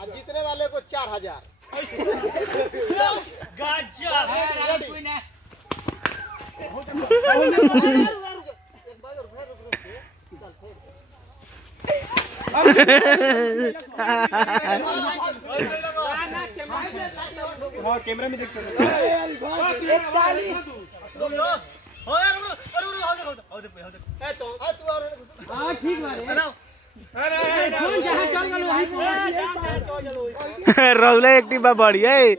और जीतने वाले को 4000। कैमरा में देख सकते रौला एक टिब्बा बढ़िया है।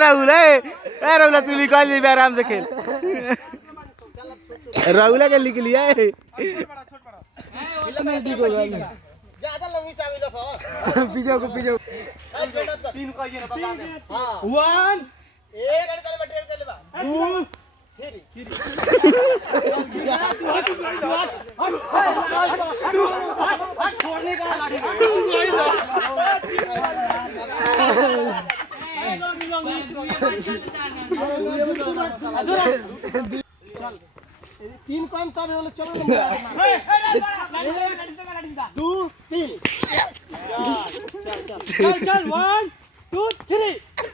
राहुल तू निकाल ली आराम से खेल। राहुल के लिख लिया है। ज्यादा लंबी चाबी लो सर। पीछे को पीछे 3 का ये ना बता दे। हां 1 1 कर ले बा 2 3 छोड़ने का लाठी चल 3 काम तब है चलो 2 3 चल 1 2 3 दूर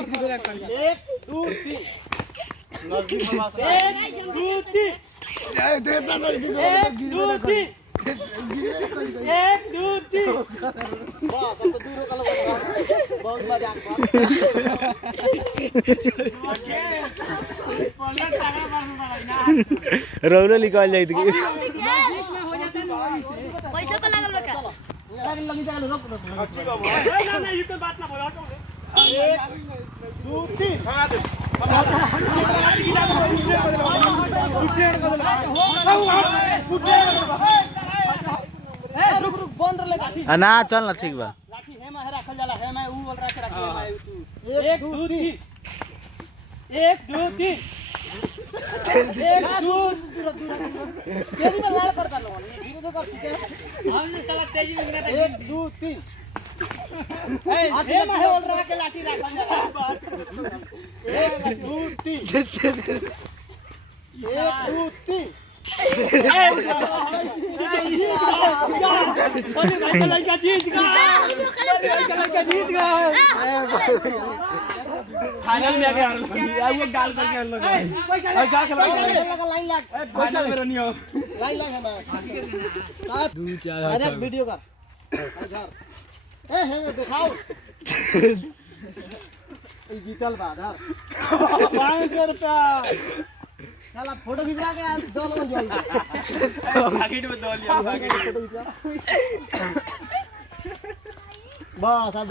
ठीक है 1 2 3 नजदीक 1 2 3 1 2 3 1 2 3 बस अब तो दूर का लोग बहुत मजा रौला निकाल जाए थी। पैसा पर लागल बका लगी जा रोक रोक नहीं ये तो बात ना बोल 1 2 3 रुक रुक बंद रह लाठी ना चल ना ठीक बा। लाठी है मैं रखल जाला है मैं ऊ बोल रहा के रखल है तू 1 2 3 1 2 3 1 2 तेरी में लाड़ पड़ता लो धीरे धीरे कर ठीक है हमने साला तेजी में गिरा 1 2 3 है मैं बोल रहा के लाठी रखल जाला 1 2 3 1 2 3 लड़का जीत गया लड़का जीत गया फाइनल में आ गया ये गाल करके हम लोग और क्या खेला लाइन लग फाइनल में रनियो लाइन लग है मैं अरे वीडियो कर ए हे दिखाओ ई जीतल बा धर 500 रुपया चला फोटो खिंचा के दो लोग जोड़ पैकेट में दो लिया पैकेट बस अब